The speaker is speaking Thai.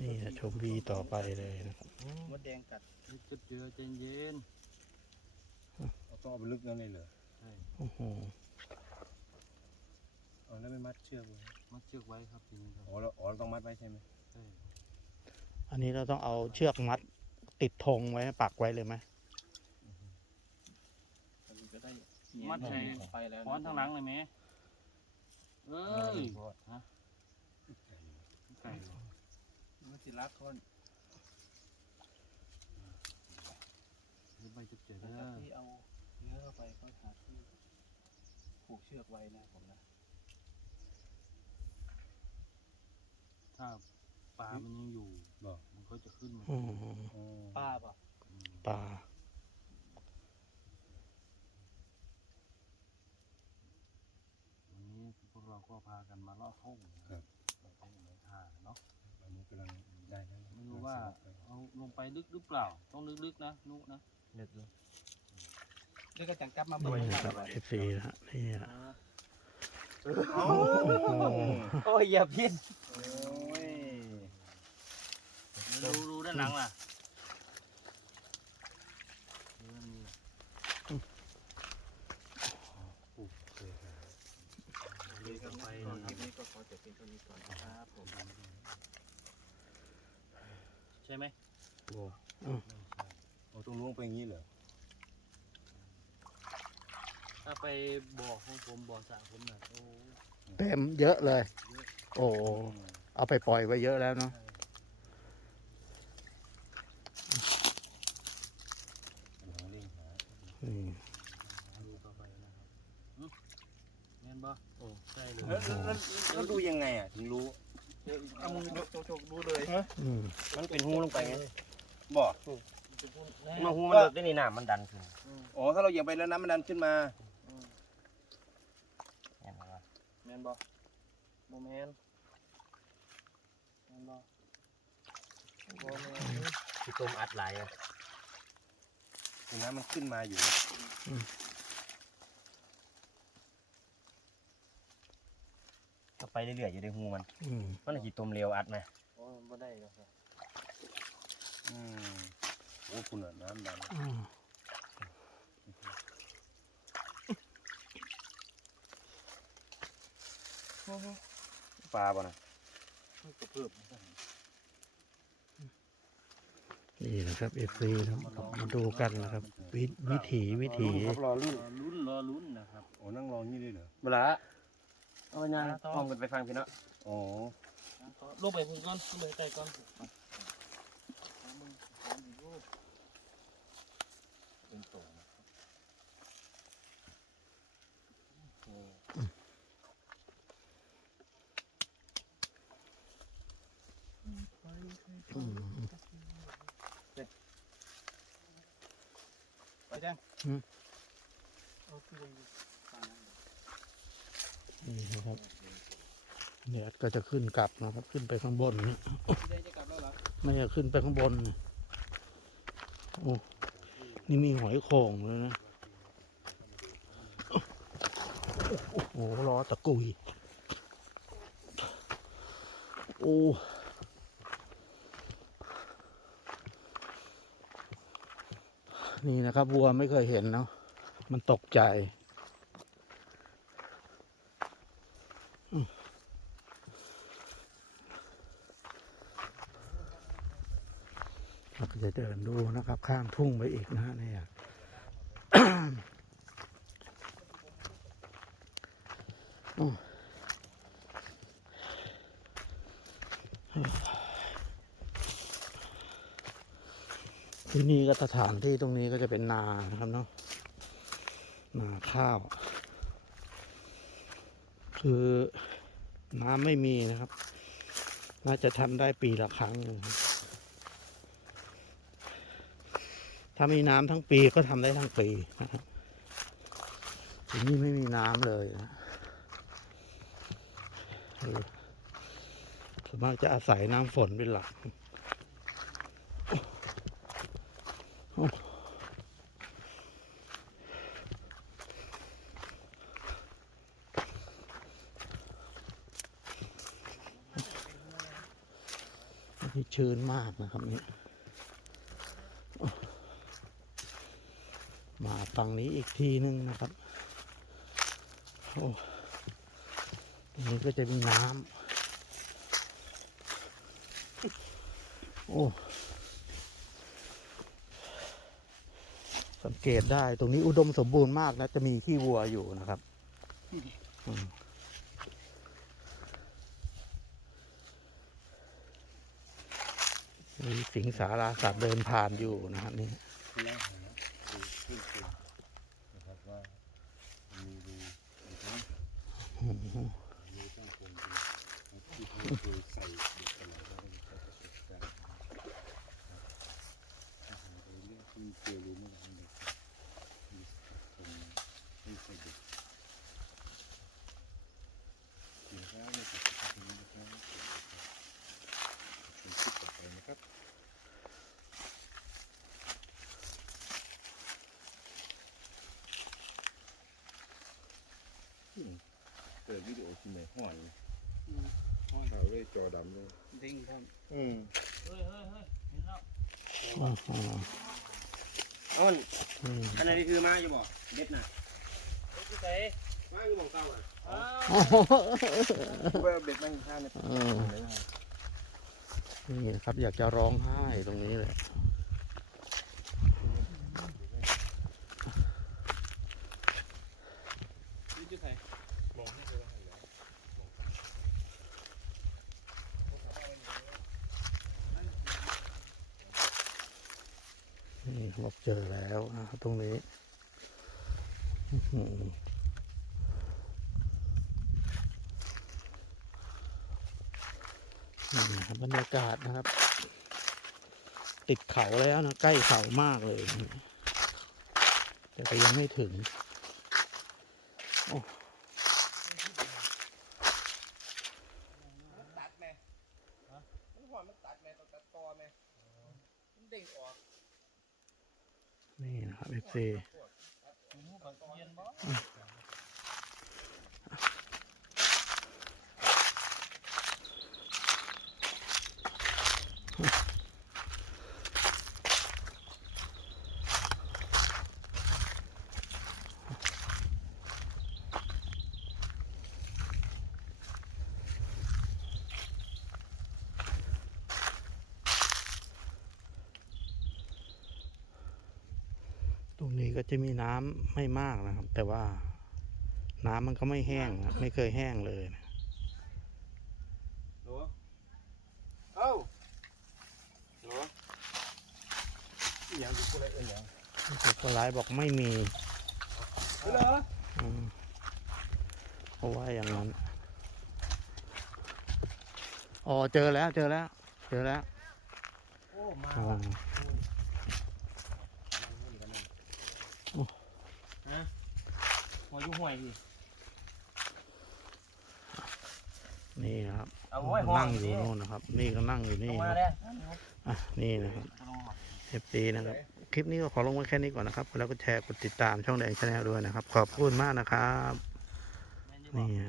นี่นะชมวีต่อไปเลยนะครับมดแดงกัดจุดเจือใจเย็นเอาต้องเอาไปลึกนั่นเลยเหรอใช่โอ้โหเอาแล้วไม่มัดเชือกเลยมัดเชือกไว้ครับทีนี้ครับอ๋อเราอ๋อเราต้องมัดไว้ใช่ไหมใช่อันนี้เราต้องเอาเชือกมัดติดธงไว้ปักไว้เลยไหมอันนี้ก็ได้มัดใส่ไปแล้วค้อนทางหลังเลยไหมเอ้ยฮะไก่ มัน สิรักคนหรือใบจุดเจือหลังเด้จากอที่เอาเนื้อเข้าไปก็หาที่ผูกเชือกไว้นะผมนะถ้าปลามันยังอยู่บอกมันก็จะขึ้นมาอืมอ๋อป้าป่ะอืมปลาวันนี้พวกเราก็พากันมาลอดทุ่งนะครับเราไปในท่าเนาะ อันนี้กำลัง ได้แล้วไม่รู้ว่าเอาลงไปลึกหรือเปล่า ต้องลึกๆนะนุนะนึกดูแล้วก็จังกลับมานี่เงนะครับเอฟซีนะฮะนี่นะโอ้โอ้ยอย่าพินยดูดูด้านหลังล่ะเออมีเลยกันไปคลิปนี้ก็ขอจบเพียงเท่านี้ก่อนนะครับผมใช่ไหมโอ้โอ้ต้องล้วงไปอย่างนี้เหรอถ้าไปบ่อของผมบ่อสระผมน่ะโอ้เต็มเยอะเลย โอ้เอาไปปล่อยไว้เยอะแล้วเนาะกำลังเร่งหานี่ดูต่อไปนะครับหึแม่นบ่โอ้ใช่เลยแล้วแล้วแล้วแล้วดูยังไงอะถึงรู้ เอามือโจกๆดูเลยอืมมันเป็นหูลงไปไงบอกมาหูมันเลิกได้นี่น้ำมันดันขึ้นอ๋อถ้าเราเหยียบไปแล้วน้ำมันดันขึ้นมาเห็นไหมวะแมนบ่โมแมนแมนบ่โมแมนที่ต้มอัดหลายอะถึงน้ำมันขึ้นมาอยู่ ก็ไปเรื่อยๆอยู่ในหูมัน อืมมันกี่ต้มเร็วอัดไหมโอ้ยบ่ได้หรอกครับอืมโอ้คุณอะน้ำดันอืมปลาบ่นะก็เพิ่มนี่นะครับเอฟซีนะครับมาดูกันนะครับ วิวิถีวิถีรอรุ่นรอลุ้นรอลุ้นนะครับโอ้นั่งรออย่างนี้เลยเหรอเวลา เอาไปยังพร้อมกันไปฟังพี่เนาะอ๋อลงไปพุ่นก่อนลงไปใต้ก่อนเป็นโตอืมไปจังอืมโอเค นี่นะครับเดี๋ยวก็จะขึ้นกลับนะครับ ขึ้นไปข้างบนนะได้จะกลับแล้วเหรอไม่จะขึ้นไปข้างบนนะโอ้นี่มีหอยโข่งเลยนะโอ้โหล้อตะกุยโอ้นี่นะครับวัวไม่เคยเห็นเนาะมันตกใจ เราก็ จะเดินดูนะครับ ข้ามทุ่งไปอีกนะฮะเนี่ยที่นี่ก็สถานที่ตรงนี้ก็จะเป็นนานะครับเนาะนาข้าว คือน้ำไม่มีนะครับ น่าจะทำได้ปีละครั้งนึ่งครับ ถ้ามีน้ำทั้งปีก็ทำได้ทั้งปีนะที่นี้ไม่มีน้ำเลยนะเออส่วนมากจะอาศัยน้ำฝนเป็นหลักที่ชื้นมากนะครับนี่โอ้มา ฝั่งนี้อีกทีนึงนะครับโอ้ตรงนี้ก็จะมีน้ำโอ้สังเกตได้ตรงนี้อุดมสมบูรณ์มากนะ จะมีขี้วัวอยู่นะครับมมีสิงสาราสัตว์เดินผ่านอยู่นะครับนี่ หลังเด็กมีคนไม่ใส่เด็กเดี๋ยวถ้าไม่ตัดสินใจนะครับเป็นคลิปต่อไปนะครับ เปิดวิดีโอที่ไหนห่อนข่าวเลย จอดำเลยดิ้งครับอืมเฮ้ยเฮ้ยเฮ้ยเห็นแล้วอ๋ออ๋ออ้นอืมอันนี้คือมาอยู่บ่เด็ดน่ะเฮ้ยพี่เต๋มาอยู่บ่เก่าอะอ้าวโอ้โหว่าเบ็ดมันข้างเนี่ยเออนี่นะครับอยากจะร้องไห้ตรงนี้เลย นี่จุดไหน มองให้ดูให้แล้ว นี่บอกเจอแล้วนะตรงนี้บรรยากาศนะครับ ติดเขาแล้วนะ ใกล้เขามากเลย แต่ก็ยังไม่ถึงตัดแม่มันหอนมันตัดแม่ต้องตัดตอแม่มันเด้งออก นี่นะครับเอฟซี หูปักเทียนบ่ ตรงนี้ก็ จะมีน้ำไม่มากนะครับ แต่ว่าน้ำมันก็ไม่แห้งนะไม่เคยแห้งเลยนะโหเอ้าโหอหย่างที่พูดอะไรเอ่ยอย่างคนร้ายบอกไม่มีเหรออืมเพราะว่าอย่างนั้น อ๋อ เจอแล้ว เจอแล้ว เจอแล้ว โอ้ มา อ๋อ ว่ะฮะ หัวยุ่งห่วยพี่นี่นะครับเอาไว้ห้องนั่งอยู่นี่โน่นนะครับ นี่ก็นั่งอยู่นี่ลงคมารับเลยอะนี่นะครับลงมาเอฟซีนะครับ คลิปนี้ก็ขอลงไว้แค่นี้ก่อนนะครับ แล้วก็แชร์กดติดตามช่องแดงชาแนลด้วยนะครับ ขอบคุณมากนะครับแม่นอยู่บ่นี่ฮะ